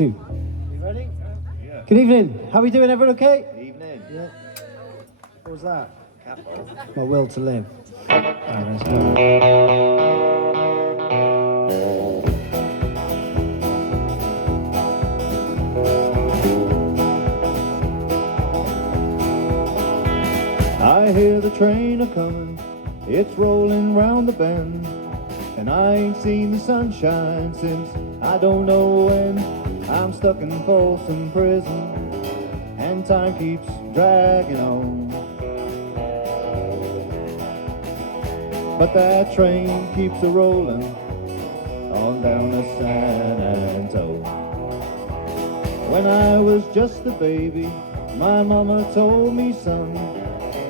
2. You ready? Yeah. Good evening. How are we doing? Everyone okay? Evening. Yeah. What was that? Capo. My will to live. Alright, let's go. I hear the train a-comin', it's rolling round the bend, and I ain't seen the sunshine since I don't know when. I'm stuck in Folsom Prison, and time keeps dragging on. But that train keeps a-rollin' on down to San Antonio. When I was just a baby, my mama told me, son,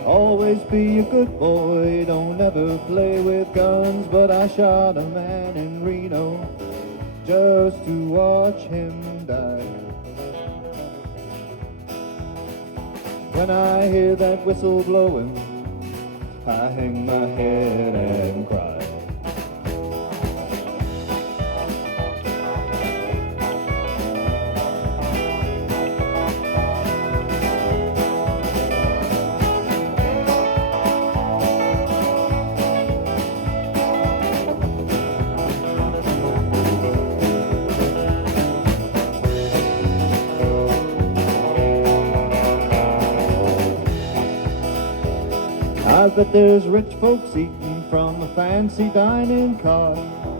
always be a good boy, don't ever play with guns. But I shot a man in Reno just to watch him die. When I hear that whistle blowing, I hang my head and cry. I bet there's rich folks eating from a fancy dining car.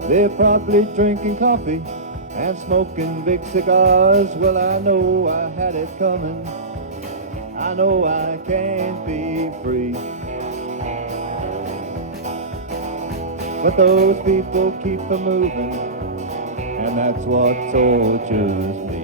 They're probably drinking coffee and smoking big cigars. Well, I know I had it coming. I know I can't be free. But those people keep a moving, and that's what tortures me.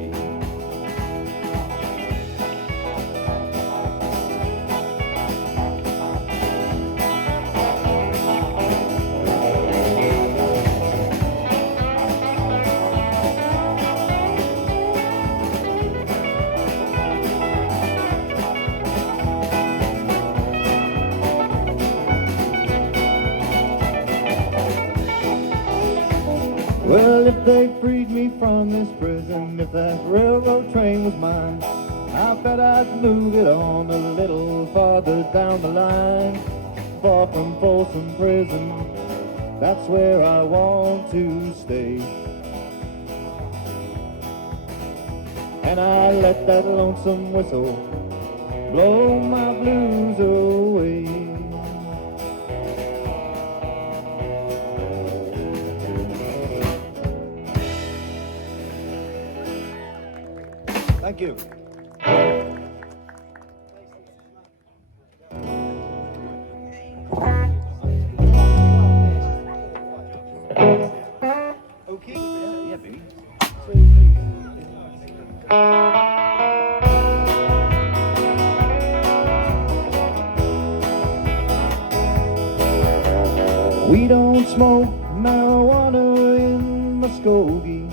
Well, if they freed me from this prison, if that railroad train was mine, I bet I'd move it on a little farther down the line. Far from Folsom Prison, that's where I want to stay. And I let that lonesome whistle blow my blues away. Thank you. Okay. Yeah, baby. We don't smoke marijuana in Muskogee,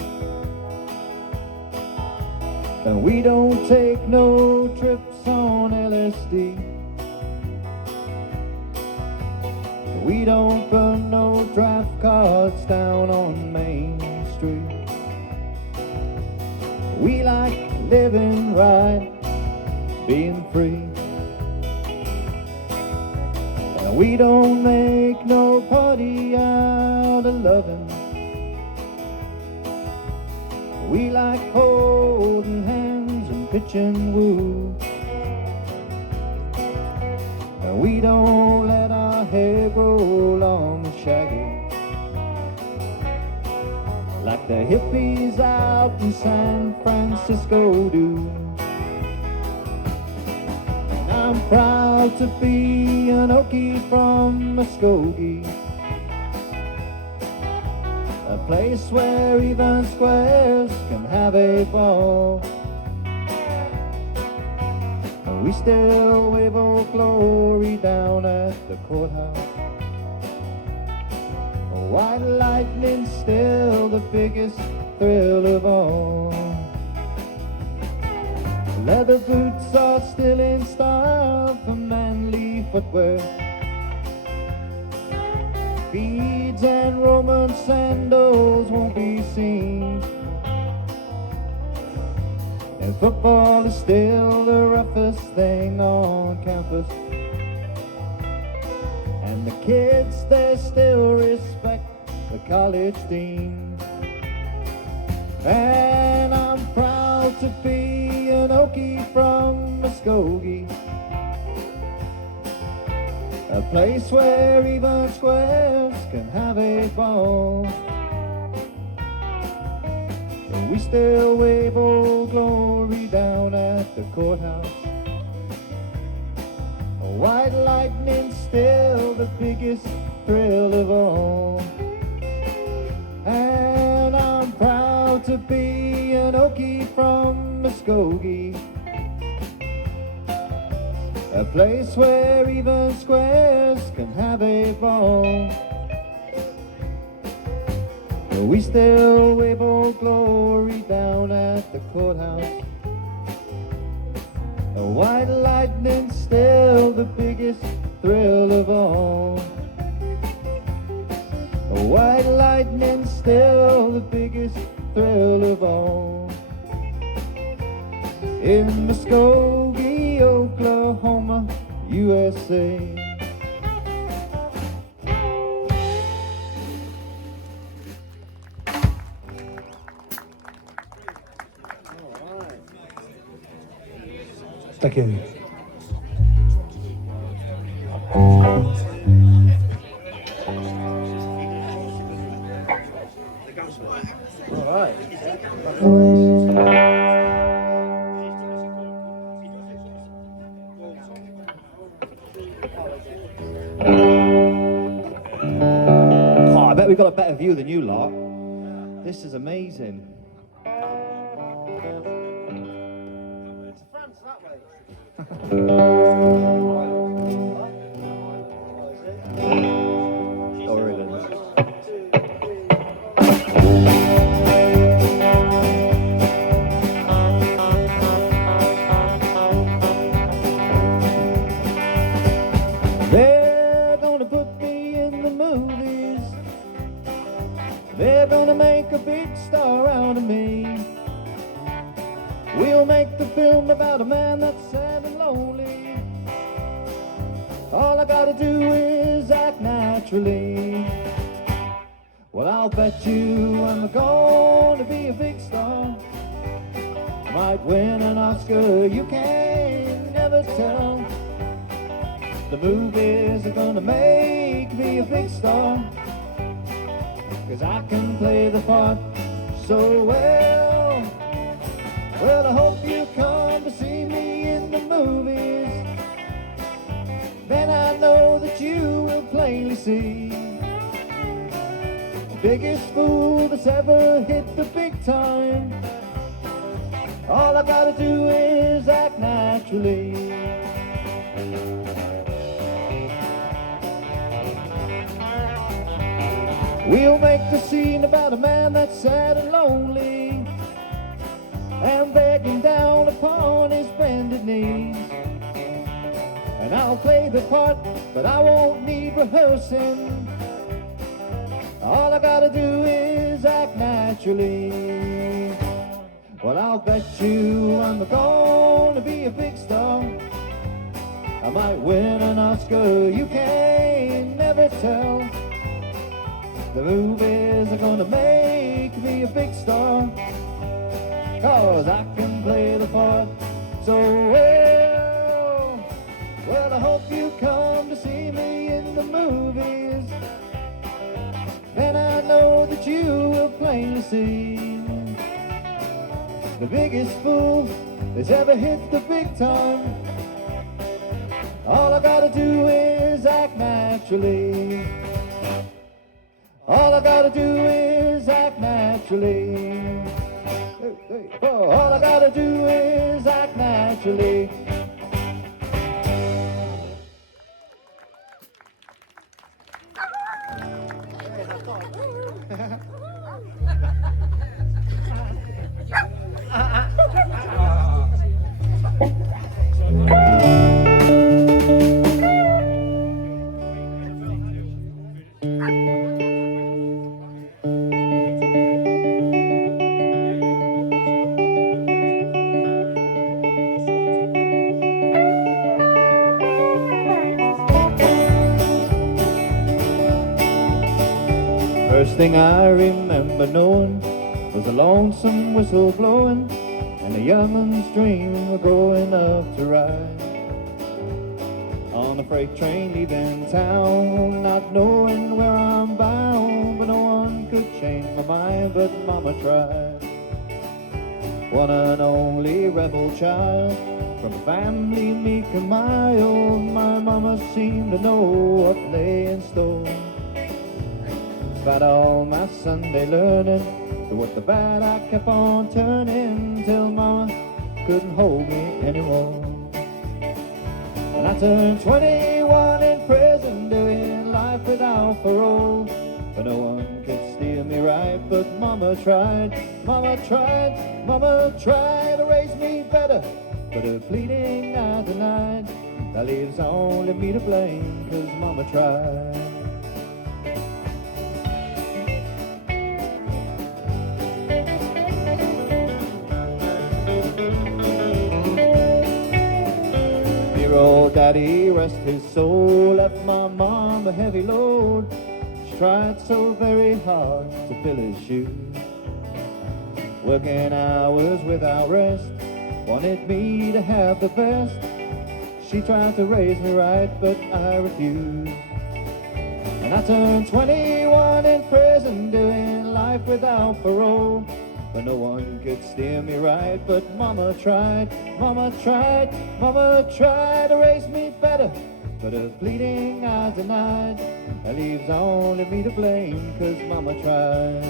and we don't take no trips on LSD. We don't burn no draft cards down on Main Street. We like living right, being free. And we don't make no party out of loving. We like holding hands and pitching woo. And we don't let our hair grow long and shaggy like the hippies out in San Francisco do. And I'm proud to be an Okie from Muskogee, a place where even squares can have a ball. And we still wave Old Glory down at the courthouse. White lightning's still the biggest thrill of all. Leather boots are still in style for manly footwear. Beads and Roman sandals won't be seen. football is still the roughest thing on campus, and the kids, they still respect the college dean. And I'm proud to be an Okie from Muskogee, a place where even squares can have a ball. And we still wave Old Glory down at the courthouse. White lightning's still the biggest thrill of all. And I'm proud to be an Okie from Muskogee, a place where even squares can have a ball. We still wave Old Glory down at the courthouse. White lightning's still the biggest thrill of all. White lightning's still the biggest thrill of all. In Muskogee, Oklahoma, USA. Thank you. All right. Oh, I bet we've got a better view than you lot. This is amazing. They're gonna put me in the movies. They're gonna make a big star out of me. We'll make the film about a man that's sad and lonely. All I gotta do is act naturally. Well, I'll bet you I'm gonna be a big star. Might win an Oscar, you can never tell. The movies are gonna make me a big star, 'cause I can play the part so well. Well, I hope you come to see me in the movies. Then I know that you will plainly see the biggest fool that's ever hit the big time. All I gotta do is act naturally. We'll make the scene about a man that's sad and lonely and begging down upon his bended knees. And I'll play the part, but I won't need rehearsing. All I gotta do is act naturally. Well, I'll bet you I'm gonna be a big star. I might win an Oscar, you can never tell. The movies are gonna make me a big star, 'cause I can play the part so well. Well, I hope you come to see me in the movies. Then I know that you will plainly see the biggest fool that's ever hit the big time. All I gotta do is act naturally. All I gotta do is act naturally. All I gotta do is act naturally. First thing I remember knowing was a lonesome whistle blowing and a youngin's dream of growing up to ride on a freight train leaving town, not knowing where I'm bound, but no one could change my mind, but Mama tried. One and only rebel child from a family meek and mild, my Mama seemed to know what lay in store. Despite all my Sunday learning, toward the bad I kept on turning till Mama couldn't hold me anymore. And I turned 21 in prison, doing life without parole. But no one could steer me right, but Mama tried, Mama tried, Mama tried to raise me better, but her pleading I denied. That leaves only me to blame, 'cause Mama tried. Old Daddy, rest his soul, left my mom a heavy load. She tried so very hard to fill his shoes, working hours without rest, wanted me to have the best. She tried to raise me right, but I refused. And I turned 21 in prison, doing life without parole. But no one could steer me right, but Mama tried, Mama tried, Mama tried to raise me better, but her pleading I denied. That leaves only me to blame, 'cause Mama tried.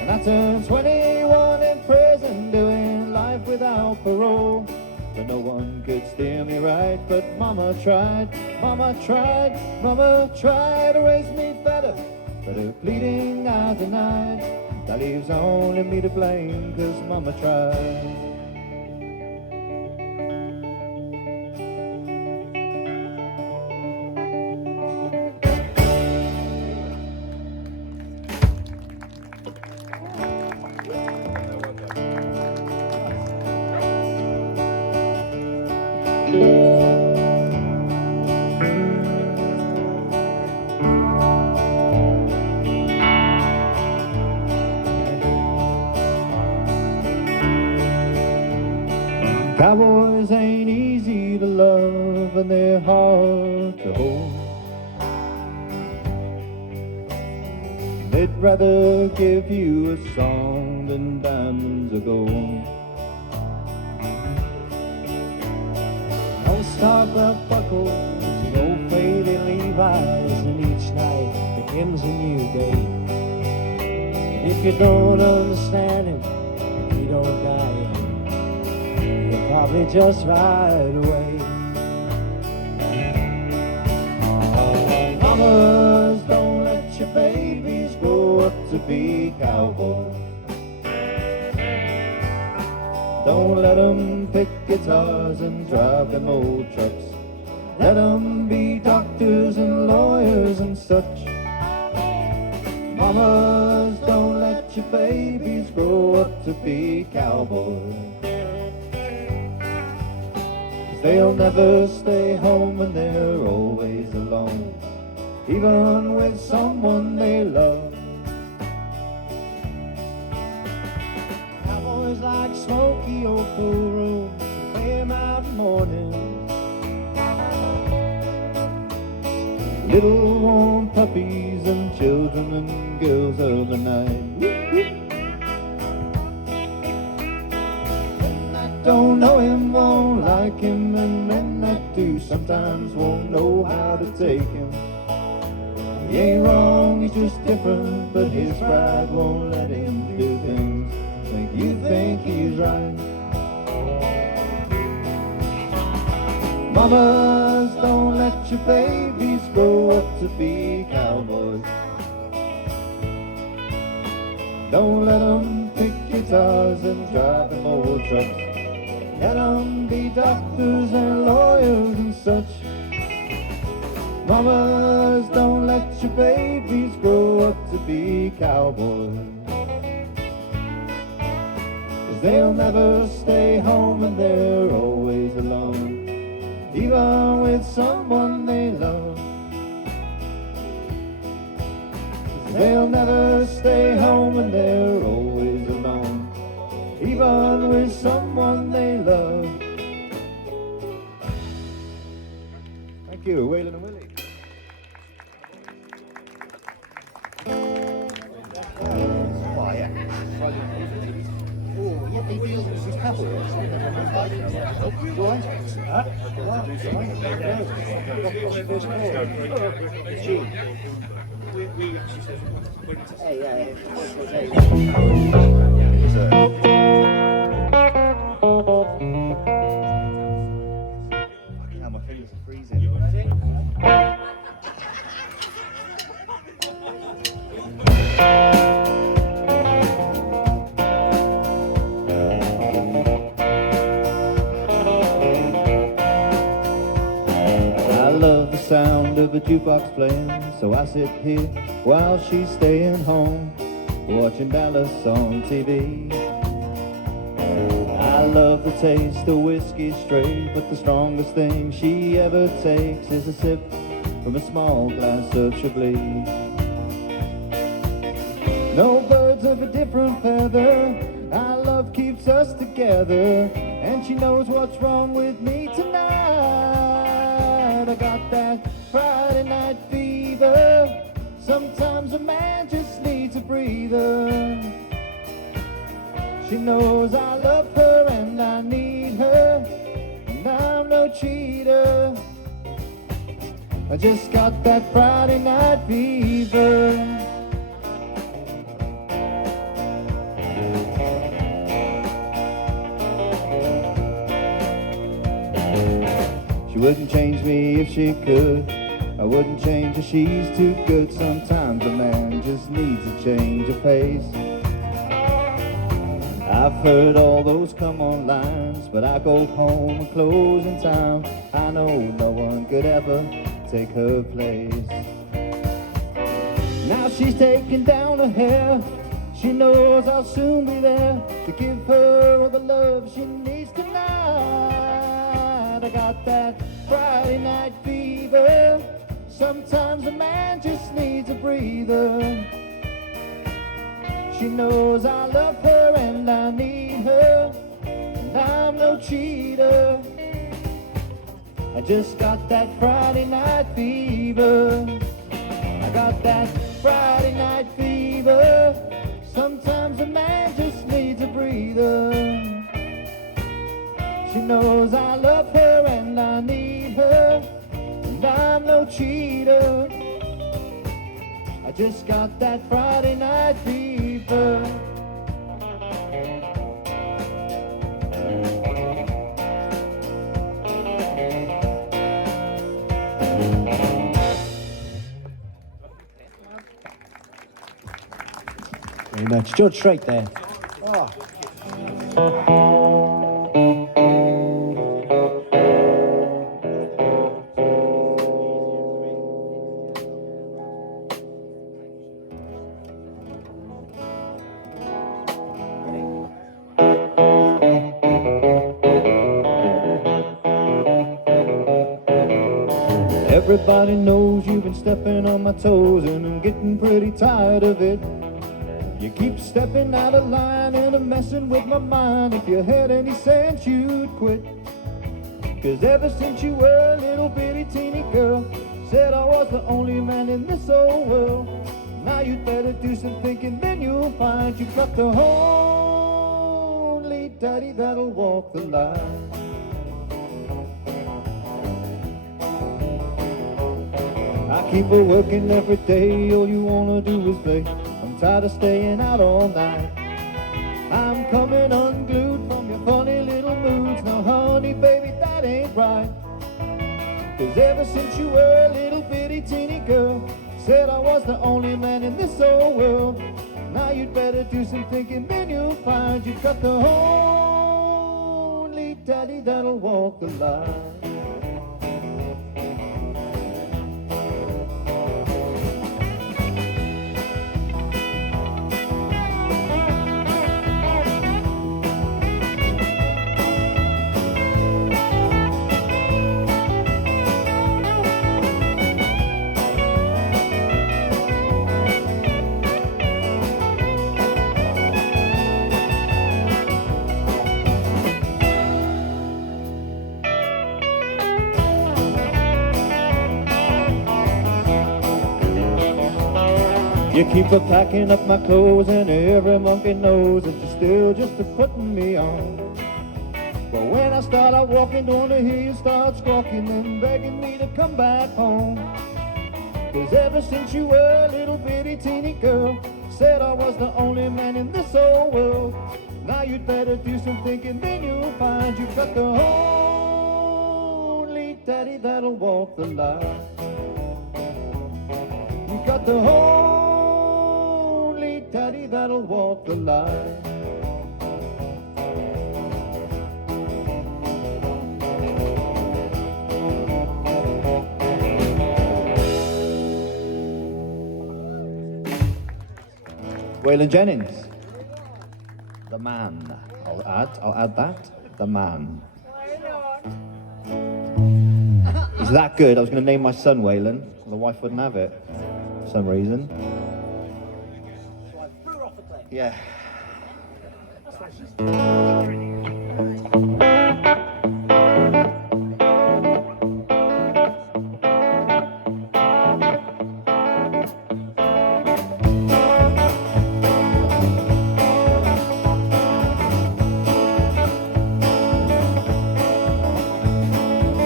And I turned 21 in prison, doing life without parole. But no one could steer me right, but Mama tried, Mama tried, Mama tried to raise me better, but her pleading I denied. That leaves only me to blame, 'cause Mama tried. Cowboys ain't easy to love and they're hard to hold. They'd rather give you a song than diamonds of gold. No starbuck buckles, no faded Levi's, and each night begins a new day. And if you don't understand him, if you don't die in him, you'll probably just ride away. Mamas, don't let your babies grow up to be cowboys. Don't let them pick guitars and drive them old trucks. Let them be doctors and lawyers and such. Mamas, don't let your babies grow up to be cowboys. They'll never stay home and they're always alone, even with someone they love. Cowboys like smoky old full roads, lay 'em out mornings. Little warm puppies and children and girls of the night. Don't know him, won't like him, and men that do sometimes won't know how to take him. He ain't wrong, he's just different, but his pride won't let him do things make you think he's right. Mamas, don't let your babies grow up to be cowboys. Don't let them pick guitars and drive them old trucks. Let them be doctors and lawyers and such. Mamas, don't let your babies grow up to be cowboys. 'Cause they'll never stay home and they're always alone, even with someone they love. 'Cause They'll never stay home and they're always alone, even with someone they love. Thank you, Waylon and Willie. Fucking hell, my fingers are freezing. I love the sound of a jukebox playing, so I sit here while she's staying home, watching Dallas on TV. I love the taste of whiskey straight, but the strongest thing she ever takes is a sip from a small glass of Chablis. No birds of a different feather, our love keeps us together, and she knows what's wrong with me tonight. I got that Friday night fever, sometimes a man just needs a breather. She knows I love her and I need her, and I'm no cheater. I just got that Friday night fever. She wouldn't change me if she could, I wouldn't change her, she's too good. Sometimes a man just needs a change of pace. I've heard all those come on lines, but I go home and close in time. I know no one could ever take her place. Now she's taking down her hair, she knows I'll soon be there to give her all the love she needs tonight. I got that Friday night fever, sometimes a man just needs a breather. She knows I love her and I need her, and I'm no cheater. I just got that Friday night fever. I got that Friday night fever, sometimes a man just needs a breather. She knows I love her and I need her, and I'm no cheater. I just got that Friday night fever. Very much. George Strait there. Oh. Everybody knows you've been stepping on my toes, and I'm getting pretty tired of it. You keep stepping out of line and I'm messing with my mind. If you had any sense you'd quit, 'cause ever since you were a little bitty teeny girl, said I was the only man in this whole world. Now you'd better do some thinking, then you'll find you've got the only daddy that'll walk the line. I keep her working every day, all you wanna do is play. I'm tired of staying out all night. I'm coming unglued from your funny little moods. Now honey, baby, that ain't right. 'Cause ever since you were a little bitty teeny girl, said I was the only man in this whole world. Now you'd better do some thinking, then you'll find you've got the only daddy that'll walk the line. You keep a packing up my clothes and every monkey knows that you're still just a putting me on. But when I start out walking, don't I hear you start squawking and begging me to come back home. 'Cause ever since you were a little bitty teeny girl, said I was the only man in this whole world. Now you'd better do some thinking, then you'll find you've got the only daddy that'll walk the line. You've got the only daddy that'll walk the line. Waylon Jennings, the man. I'll add that, the man. He's that good. I was going to name my son Waylon. The wife wouldn't have it for some reason. Yeah.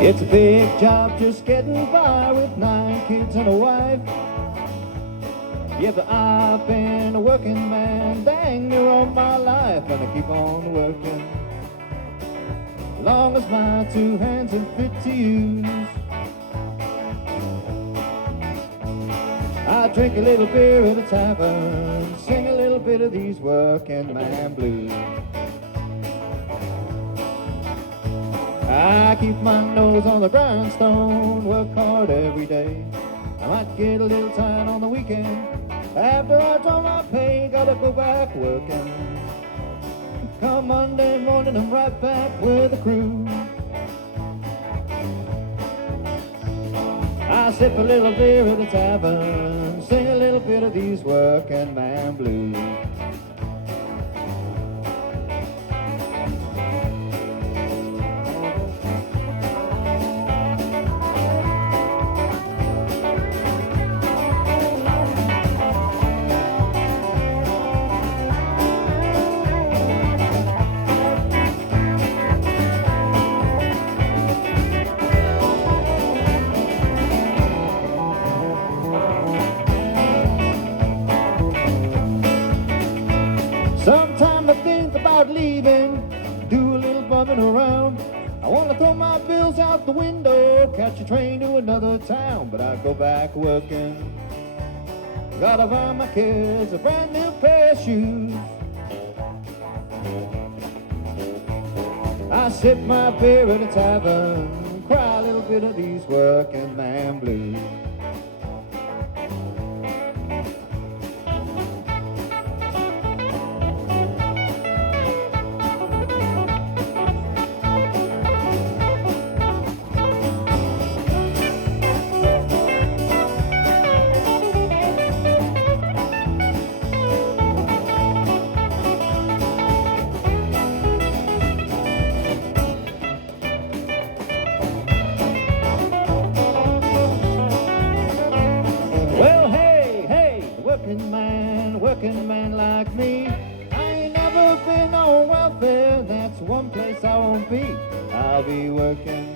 It's a big job just getting by with 9 kids and a wife. Yeah, but I've been a working man dang near all my life, and I keep on working long as my 2 hands are fit to use. I drink a little beer at a tavern, sing a little bit of these working man blues. I keep my nose on the grindstone, work hard every day. I might get a little tired on the weekend. After I draw my pay, gotta go back working. Come Monday morning, I'm right back with the crew. I sip a little beer at the tavern, sing a little bit of these working man blues. Sometime I think about leaving, do a little bumming around. I want to throw my bills out the window, catch a train to another town, but I go back working. Gotta buy my kids a brand new pair of shoes. I sip my beer at a tavern, cry a little bit of these working man blues. Working man like me, I ain't never been on welfare. That's one place I won't be. I'll be working.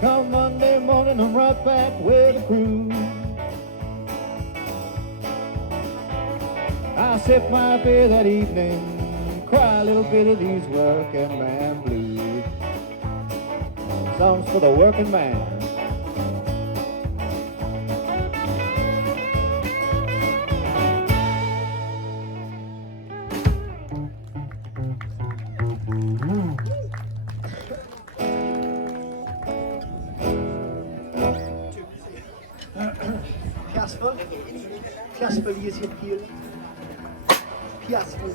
Come Monday morning, I'm right back with the crew. I sip my beer that evening, cry a little bit of these working man blues. Songs for the working man. Piasful is hier viel. Piasful.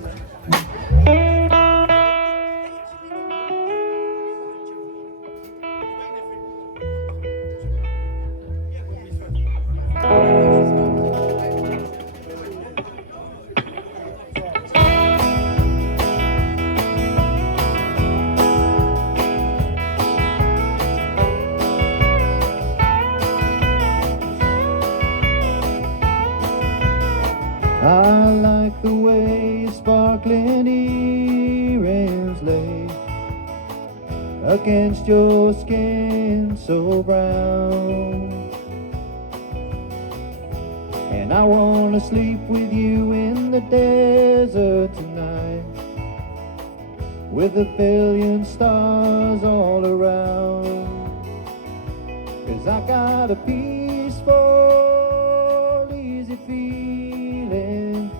I like the way your sparkling earrings lay against your skin so brown. And I wanna sleep with you in the desert tonight, with a billion stars all around. 'Cause I got a peaceful, easy feeling,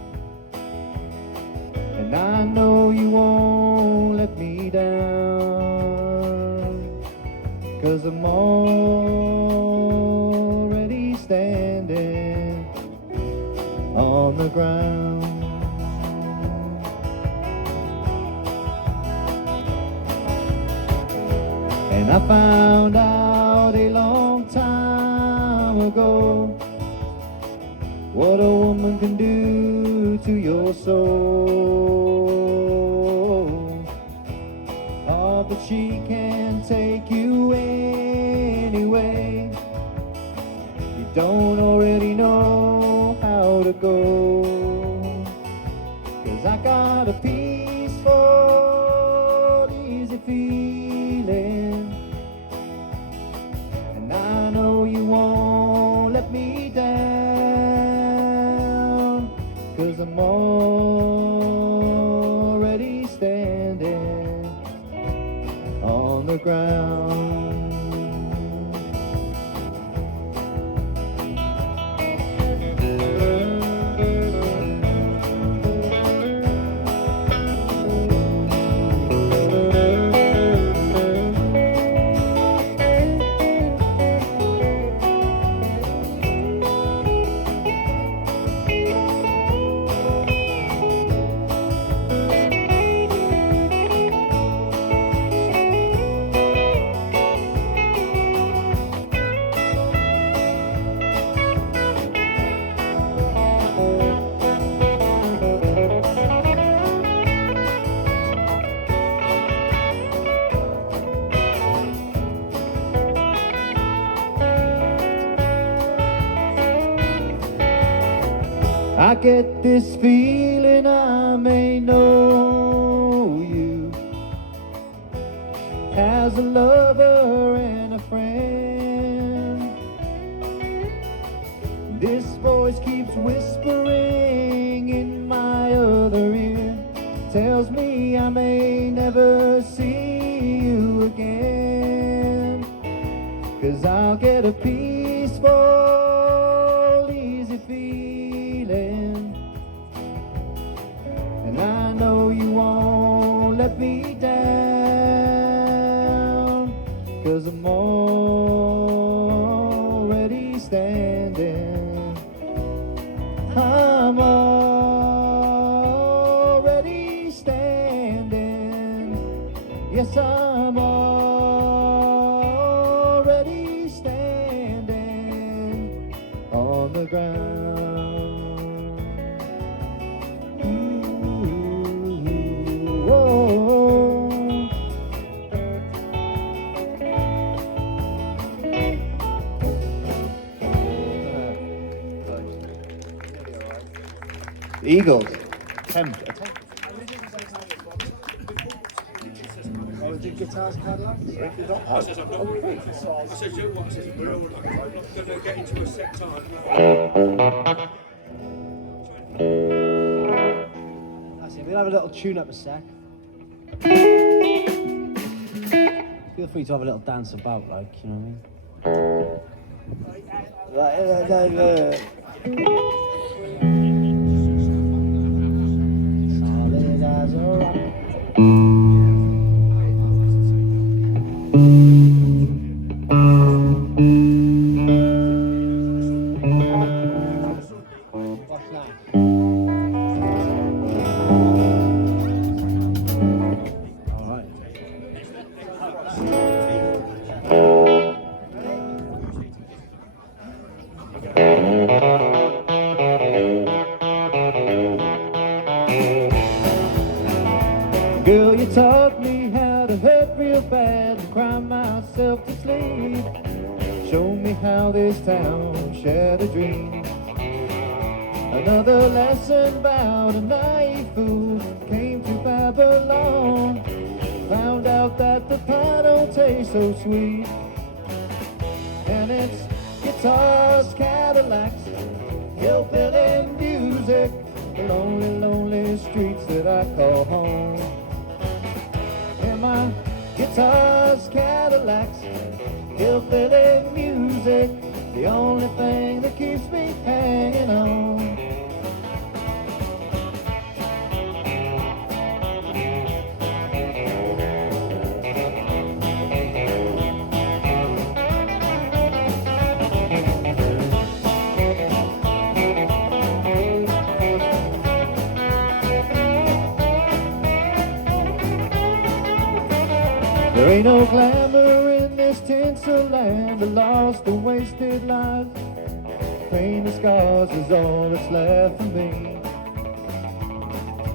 and I know you won't let me down. 'Cause I'm already standing on the ground. And I found out a long time ago what a woman can do to your soul. Oh, but she can take you anyway. You don't already know how to go. 'Cause I got a peaceful, easy feeling, and I know you won't let me down. 'Cause I'm already standing on the ground. I get this feeling I may know you as a lover and a friend. This voice keeps whispering in my other ear, tells me I may never see you again. 'Cause I'll get a peaceful, easy feeling, and I know you won't let me down. 'Cause I'm already standing, I'm already standing, yes I'm already standing on the ground. Eagles. Attempt. Oh, did guitars padlock? I says I'm not going to I says you what? I says we're all I'm not going to get into a set time. That's it. We'll have a little tune up a sec. Feel free to have a little dance about, like, you know what I mean? Solid as a rock. What's that? All right. Girl, you taught me how to hurt real bad and cry myself to sleep. Show me how this town shared a dream. Another lesson about a naive fool came to Babylon. Found out that the pie don't taste so sweet. And it's guitars, Cadillacs, hillbilly music, the lonely, lonely streets that I call home. And my guitars, Cadillacs, hillbilly music, the only thing that keeps me hanging on. There ain't no glamour in this tinsel land, a lost and wasted life. Pain and scars is all that's left for me.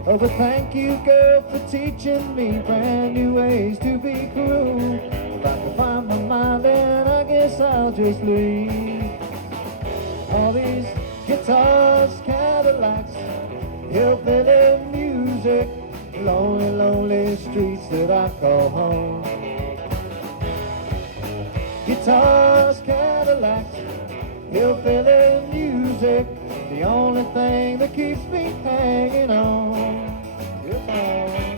Oh, but thank you, girl, for teaching me brand new ways to be cruel. If I can find my mind, then I guess I'll just leave. All these guitars, Cadillacs, hillbilly music, lonely, lonely streets that I call home. Guitars, Cadillacs, hillbilly music, the only thing that keeps me hanging on. Goodbye.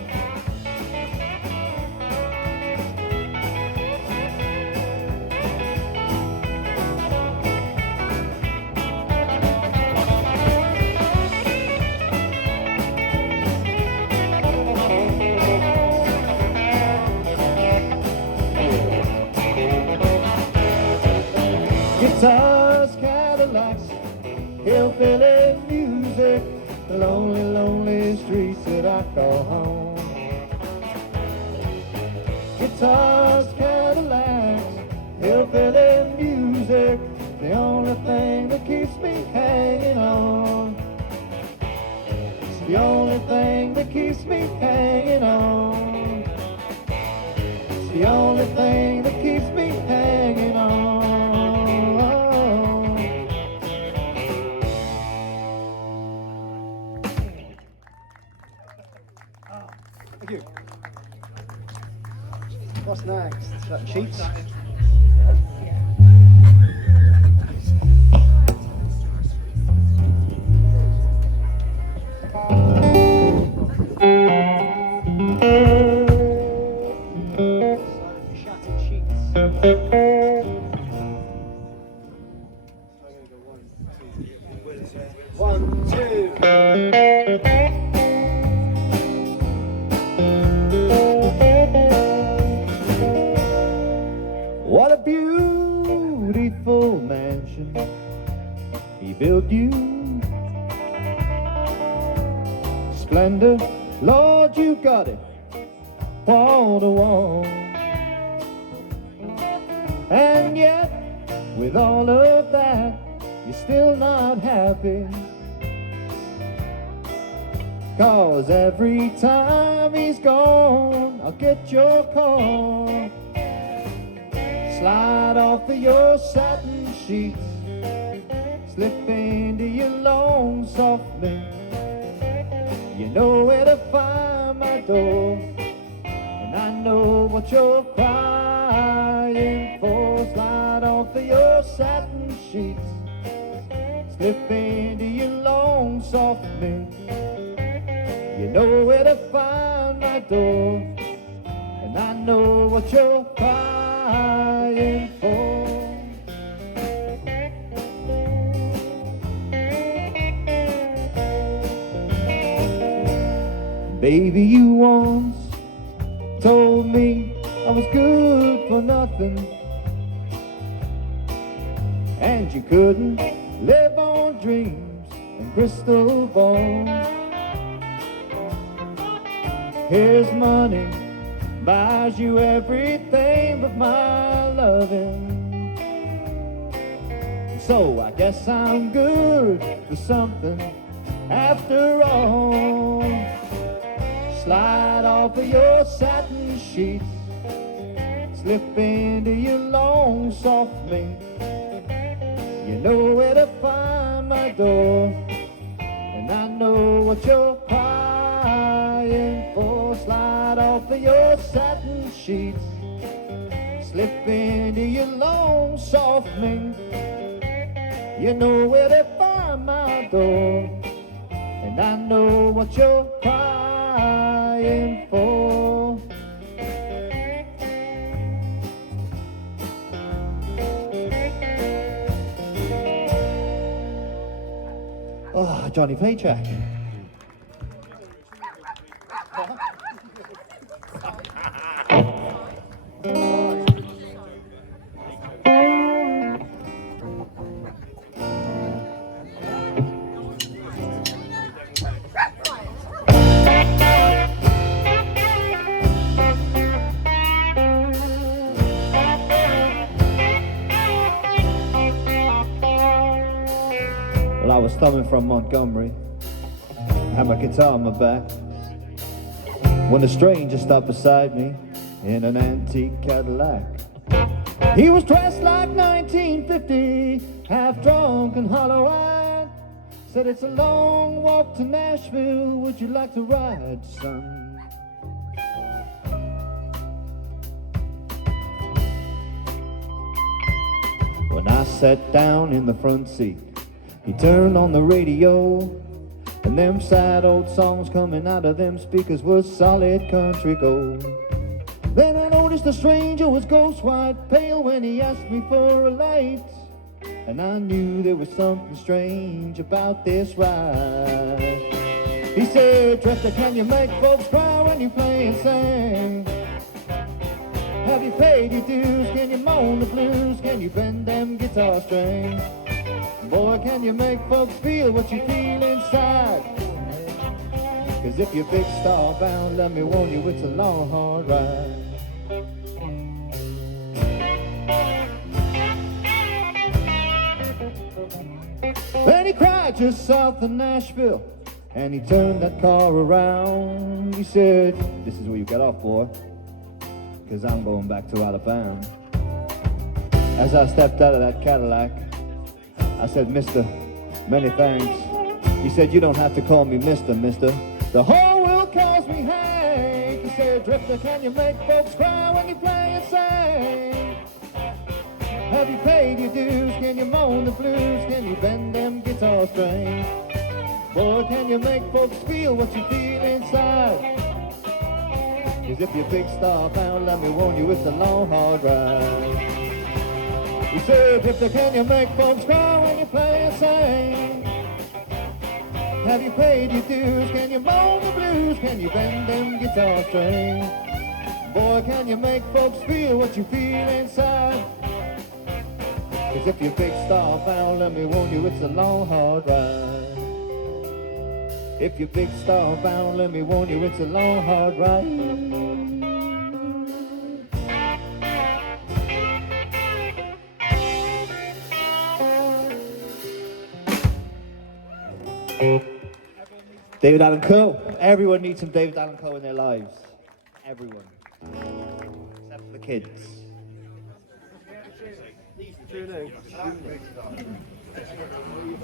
Guitars, Cadillacs, hillbilly music, the lonely, lonely streets that I call home. Guitars, Cadillacs, hillbilly music, the only thing that keeps me hanging on. It's the only thing that keeps me hanging on. It's the only thing that keeps me hanging on. Thank you. What's next? Is that Cheats? Shattered Sheets. I'm gonna go 1, 2. 1, 2. What a beautiful mansion he built you. Splendor, Lord, you got it, wall to wall. And yet, with all of that, you're still not happy. 'Cause every time he's gone, I'll get your call. Slide off of your satin sheets, slip into your long softly. You know where to find my door, and I know what you're crying for. Slide off of your satin sheets, slip into your long softly. You know where to find my door, and I know what you're crying for. Baby, you once told me I was good for nothing, and you couldn't live on dreams and crystal balls. Here's money, buys you everything but my loving. So I guess I'm good for something after all. Slide off of your satin sheets, slip into your long soft mink. You know where to find my door, what you're crying for. Slide off of your satin sheets, slip into your long soft mink. You know where to find my door, and I know what you're crying for. Oh, Johnny Paycheck. Well, I was coming from Montgomery, had my guitar on my back, when a stranger stopped beside me in an antique Cadillac. He was dressed like 1950, half drunk and hollow-eyed. Said, it's a long walk to Nashville, would you like to ride, son? When I sat down in the front seat, he turned on the radio, and them sad old songs coming out of them speakers was solid country gold. Then I noticed the stranger was ghost white pale when he asked me for a light, and I knew there was something strange about this ride. He said, Drifter, can you make folks cry when you play and sing? Have you paid your dues? Can you moan the blues? Can you bend them guitar strings? Boy, can you make folks feel what you feel inside? 'Cause if you're big star bound, let me warn you, it's a long, hard ride. Then he cried just south of Nashville, and he turned that car around. He said, this is where you get off, boy, 'cause I'm going back to Alabama. As I stepped out of that Cadillac, I said, mister, many thanks. He said, you don't have to call me mister, mister. The whole world calls me Hank. He said, Drifter, can you make folks cry when you play and sing? Have you paid your dues? Can you moan the blues? Can you bend them guitar strings? Boy, can you make folks feel what you feel inside? 'Cause if you're big star bound, let me warn you, it's a long, hard ride. He said, Drifter, can you make folks cry when you play and sing? Have you paid your dues? Can you moan the blues? Can you bend them guitar strings? Boy, can you make folks feel what you feel inside? 'Cause if you're big star bound, let me warn you, it's a long, hard ride. If you're big star bound, let me warn you, it's a long, hard ride. David Allan Coe. Everyone needs some David Allan Coe in their lives. Everyone. Except for the kids.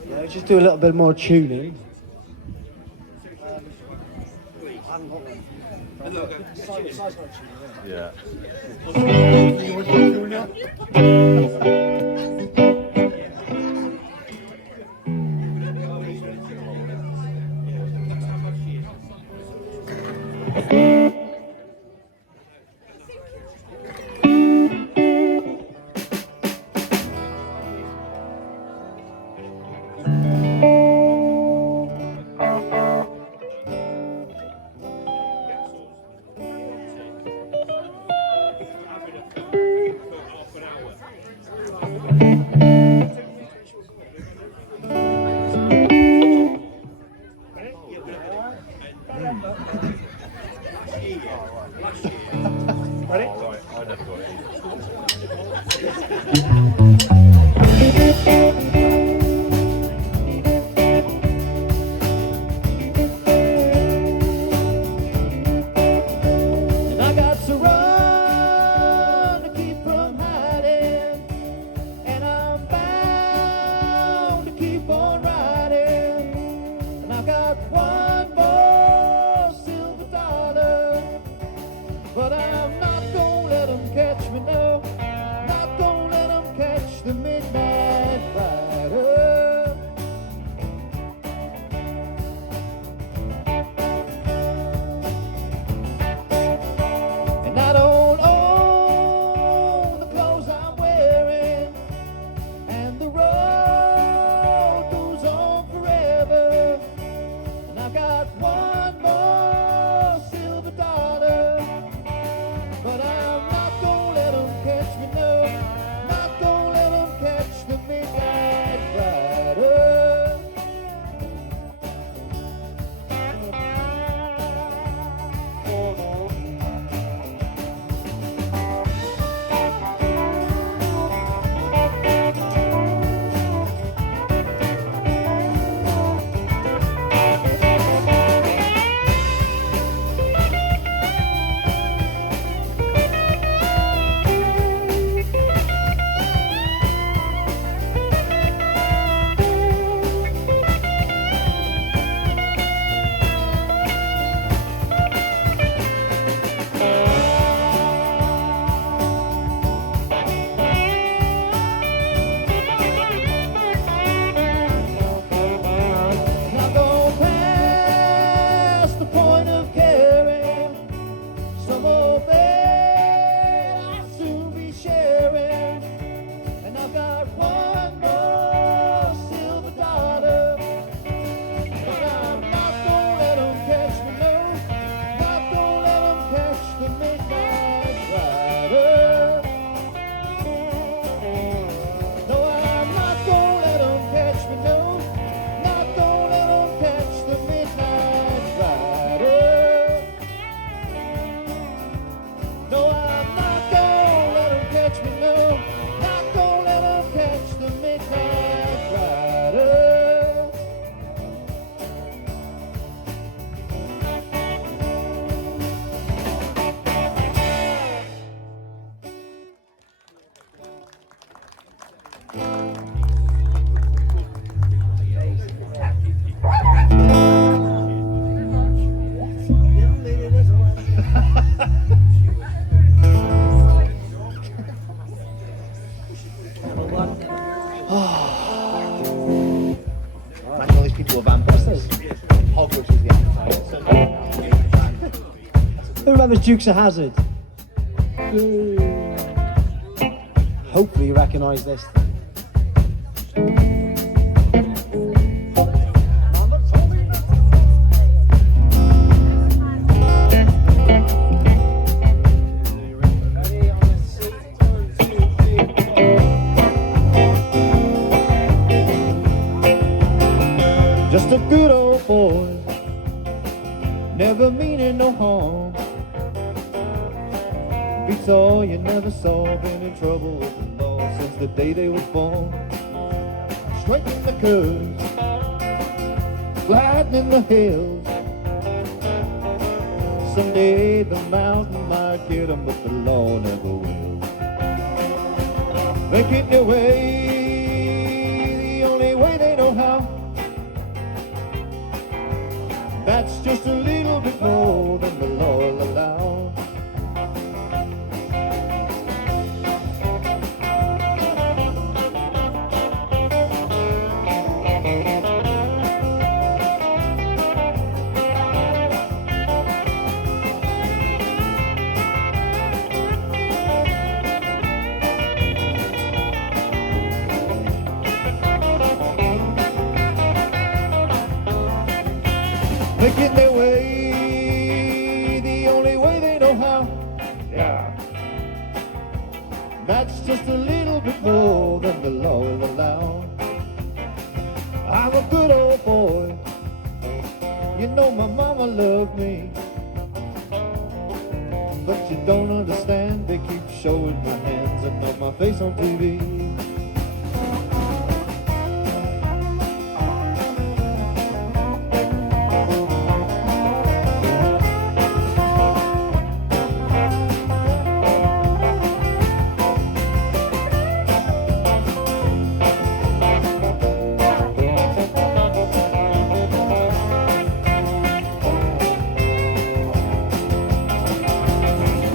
Yeah, just do a little bit more tuning. Yeah. And I got to run to keep from hiding, and I'm bound to keep on riding. And I've got one Who remembers Dukes of Hazzard? Hopefully you recognise this. Just a good old boy, never meaning no harm. Beats all you never saw, been in trouble with the law since the day they was born. Straight in the curves, gliding in the hills. Someday the mountain might get 'em, but the law never will. Making their way the only way they know how. That's just a little bit more than the law will allow. Making their way the only way they know how. Yeah. That's just a little bit more than the law will allow. I'm a good old boy. You know my mama loved me. But you don't understand, they keep showing my hands and not my face on TV.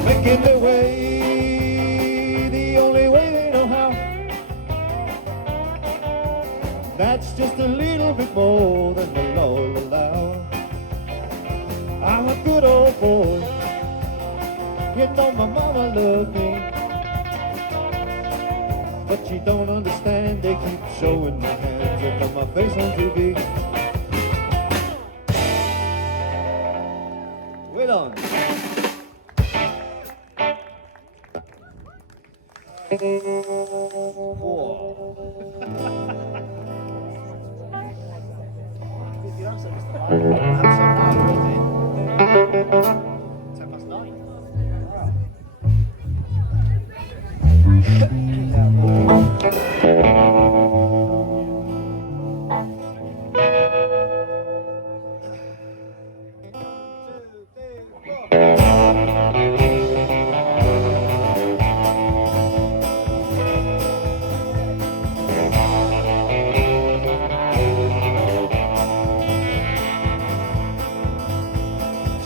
Making their way the only way they know how. That's just a little bit more than the law will allow. I'm a good old boy. You know my mama loved me. But you don't understand, they keep showing my hands and not my face on TV. Wait on.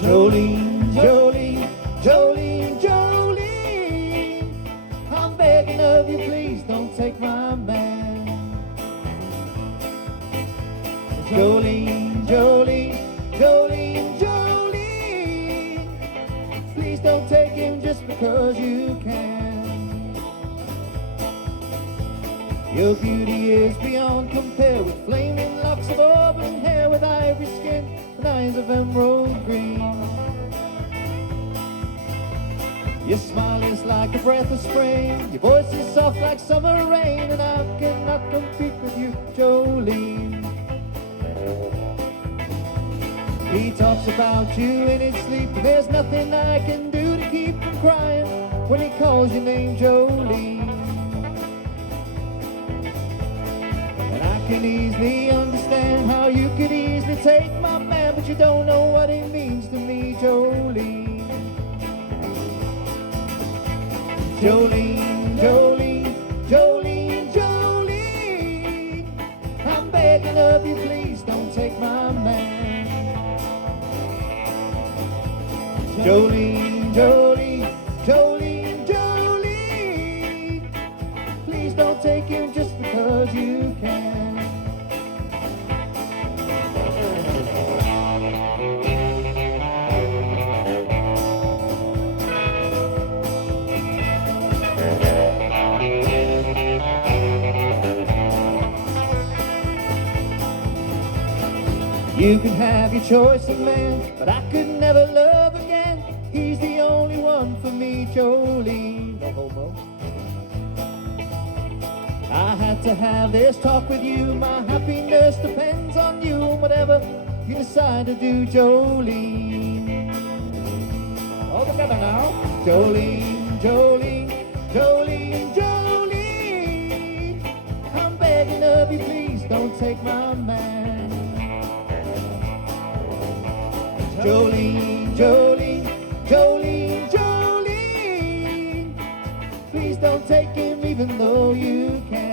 Jolene, Jolene, Jolene, Jolene, I'm begging of you, please don't take my man. Jolene, Jolene, Jolene, Jolene, please don't take him just because you can. Your beauty is beyond compare, with flaming locks of auburn hair, with ivory skin and eyes of emerald green. Your smile is like a breath of spring, your voice is soft like summer rain, and I cannot compete with you, Jolene. He talks about you in his sleep, and there's nothing I can do to keep from crying when he calls your name, Jolene. And I can easily understand how you could easily take my man, but you don't know what it means to me, Jolene. Jolene, Jolene, Jolene, Jolene, I'm begging of you, please don't take my man. Jolene, Jolene, Jolene, Jolene, please don't take him just because you can. You can have your choice of man, but I could never love again. He's the only one for me, Jolene. No homo. I had to have this talk with you. My happiness depends on you. Whatever you decide to do, Jolene. All together now. Jolene, Jolene, Jolene, Jolene. I'm begging of you, please don't take my man. Jolene, Jolene, Jolene, Jolene. Please don't take him even though you can.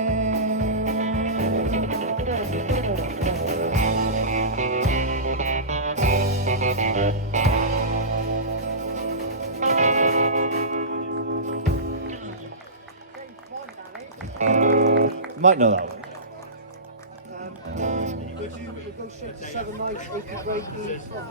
Might know that one. Would you negotiate to 7 nights, 80 grade beans from?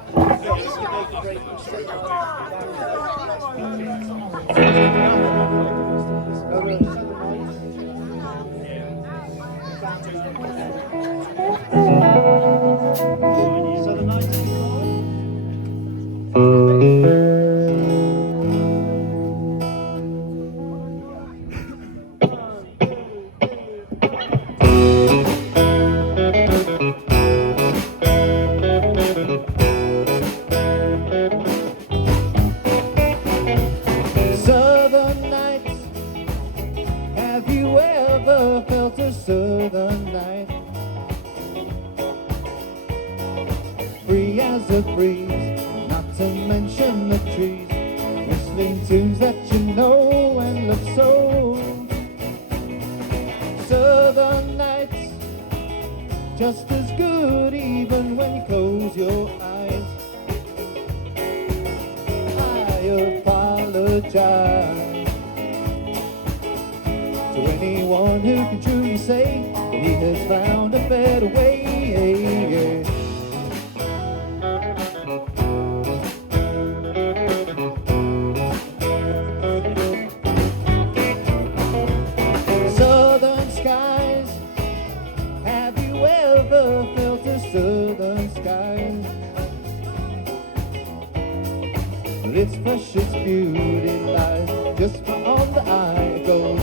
Southern nights, have you ever felt a southern night? Free as a breeze, not to mention the trees, whistling tunes that you know and love so. Southern nights, just as good even when you close your eyes. I apologize to anyone who can truly say that he has found a better way. Southern skies, have you ever felt a southern skies? Well, its precious beauty lies just beyond the eye. It goes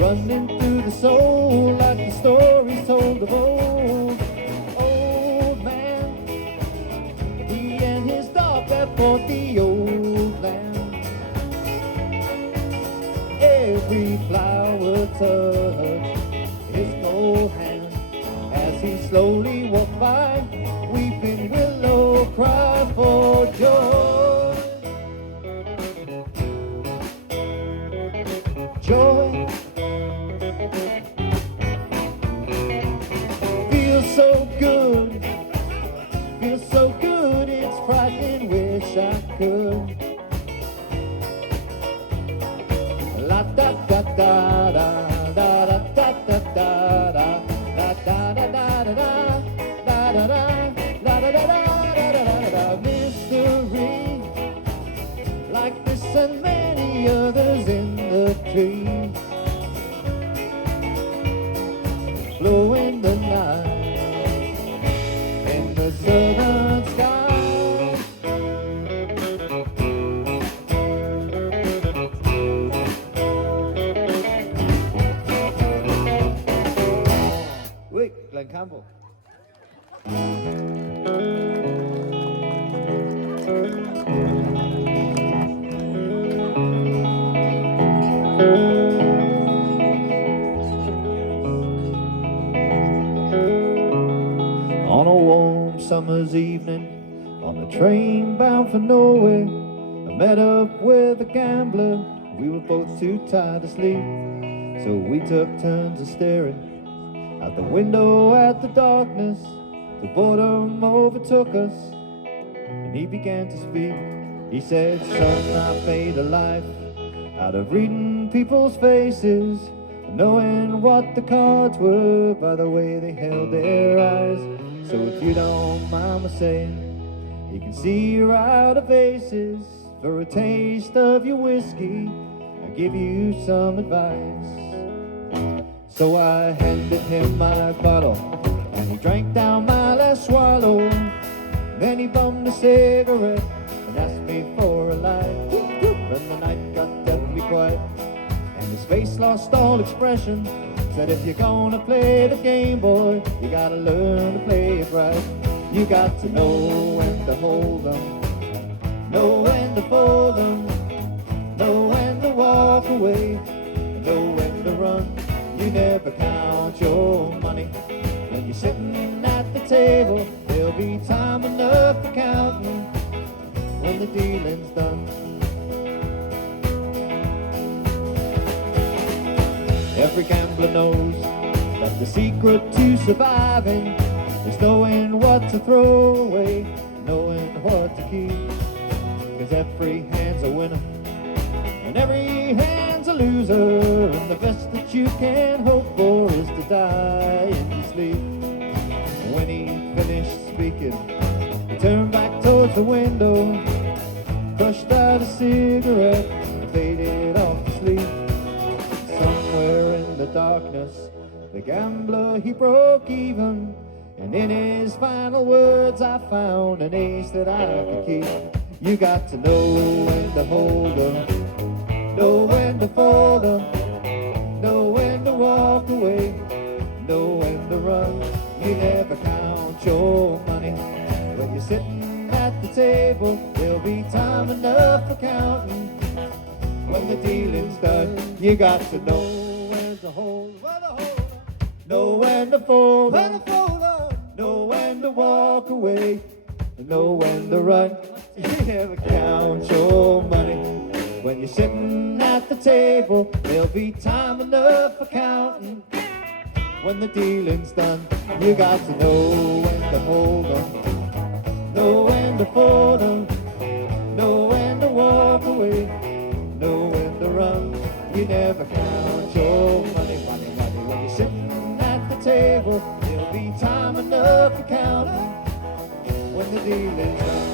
running through the soul like the stories told of old. Old man, he and his dog that fought the old land. Every flower touched his cold hand as he slowly walked by. Weeping willow cry for joy. Joy feels so good, it's frightening, wish I could. La da da da da da da da da da da da da da da da. Mystery like this and many others in the tree, blowing the night in the southern sky. Wait, Glenn Campbell. On a warm summer's evening, on a train bound for Norway, I met up with a gambler. We were both too tired to sleep, so we took turns of staring out the window at the darkness. The boredom overtook us, and he began to speak. He said, son, I made a life out of reading people's faces, knowing what the cards were by the way they held their eyes. So if you don't mind me saying, you can see you're out of aces. For a taste of your whiskey, I'll give you some advice. So I handed him my bottle, and he drank down my last swallow. Then he bummed a cigarette and asked me for a light. Then the night got deathly quiet and his face lost all expression. Said, if you're gonna play the game, boy, you gotta learn to play it right. You got to know when to hold 'em, know when to fold 'em, know when to walk away, know when to run. You never count your money when you're sitting at the table. There'll be time enough for counting when the dealing's done. Every gambler knows that the secret to surviving is knowing what to throw away, knowing what to keep. 'Cause every hand's a winner and every hand's a loser, and the best that you can hope for is to die in your sleep. When he finished speaking, he turned back towards the window, crushed out a cigarette and faded off to sleep. Somewhere in the darkness, the gambler, he broke even, and in his final words I found an ace that I could keep. You got to know when to hold 'em, know when to fold 'em, know when to walk away, know when to run. You never count your money when you're sitting at the table. There'll be time enough for counting when the dealing's done. You got to know when to hold, know when to fold, know when to walk away, know when to run. You never count your money when you're sitting at the table. There'll be time enough for counting when the dealing's done. You got to know when to hold 'em, know when to fold 'em, know when to walk away, know when to run. You never count your money when you're sitting at the table. There'll be time enough for counting when the dealing's done.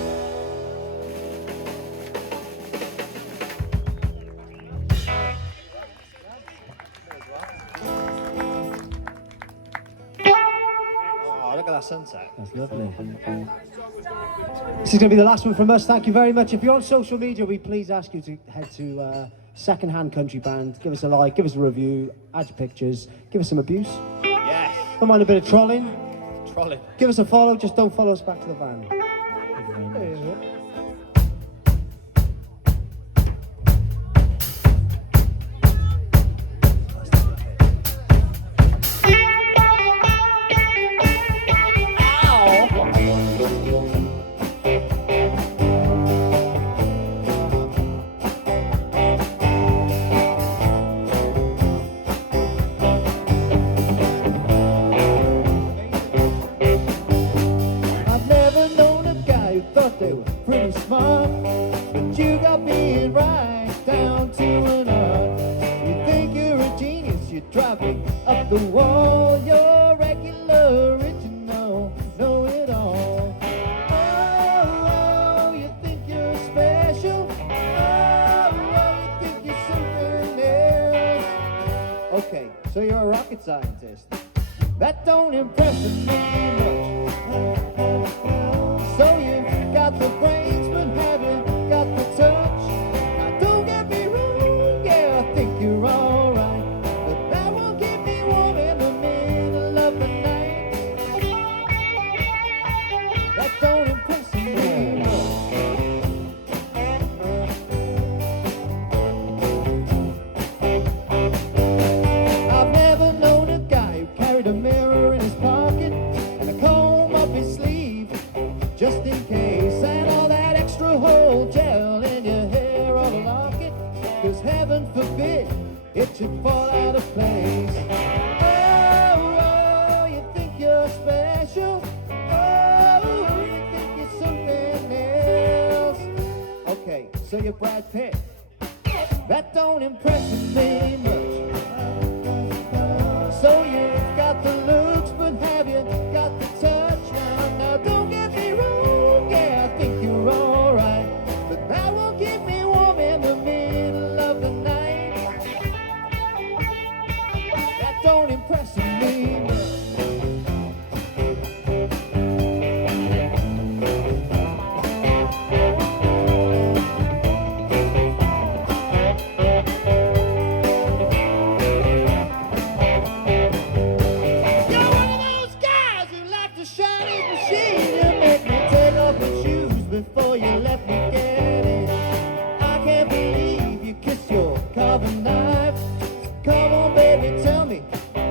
Oh, look at that sunset. That's lovely. This is going to be the last one from us. Thank you very much. If you're on social media, we please ask you to head to Secondhand Country Band. Give us a like, give us a review, add your pictures, give us some abuse. Yes. Don't mind a bit of trolling. Trolling. Give us a follow, just don't follow us back to the van. I've never known a guy who thought they were pretty smart, but you got me right down to an art. You think you're a genius, you drive me up the wall. You're regular, original, know it all. Oh, you think you're special. Oh, you think you're something else. Okay, so you're a rocket scientist. That don't impress me much. So you got the brains, but have you got the touch? Now don't get me wrong, yeah, I think you're alright, but that won't keep me warm in the middle of the night. That don't impress me much. I've never known a guy who carried a mirror in his pocket and a comb up his sleeve, just in case, and all that extra whole gel in your hair or a locket, 'cause heaven forbid it should fall out of place. Oh, you think you're special. Oh, you think you're something else. Okay, so you're Brad Pitt. That don't impress me much. So you've got the looks, but have you got the touch? Now don't get me wrong, yeah, I think you're alright, but that won't keep me warm in the middle of the night. That don't impress me much. me get in. I can't believe you kissed your carving knife. Come on, baby, tell me,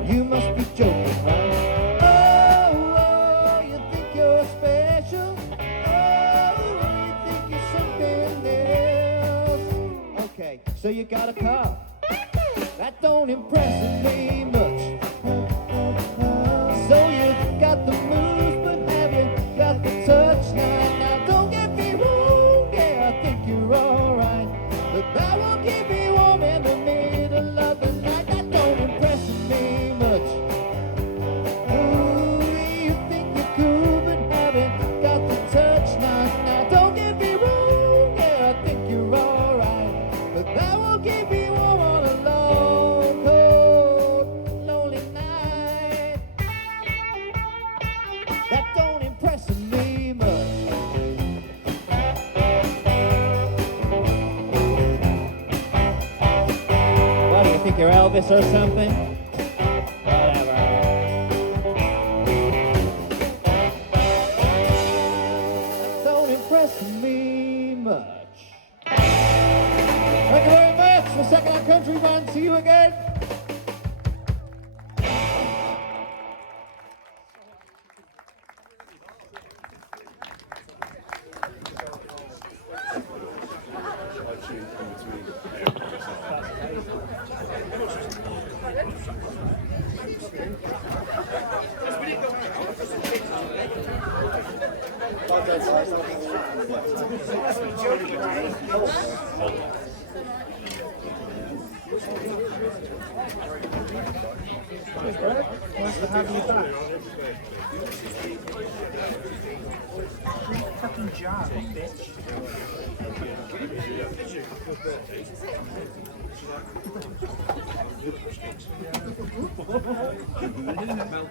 you must be joking, right? Oh, you think you're special? Oh, you think you're something else? Okay, so you got a car. That don't impress me much. So you got the moves, but have you got the touch? Now, don't get me wrong, yeah, I think you're alright, but that won't keep me warm in the middle of the night. That don't impress me much. Ooh, you think you're cool, but have you got the touch? Now, don't get me wrong, yeah, I think you're alright, but that won't keep me warm on a long, cold, lonely night. That don't impress me much. What do you think you're Elvis or something? Whatever. That don't impress me much. Thank you very much for Second Hand Country Band. See you again. Nice to have you back. Fucking job, bitch.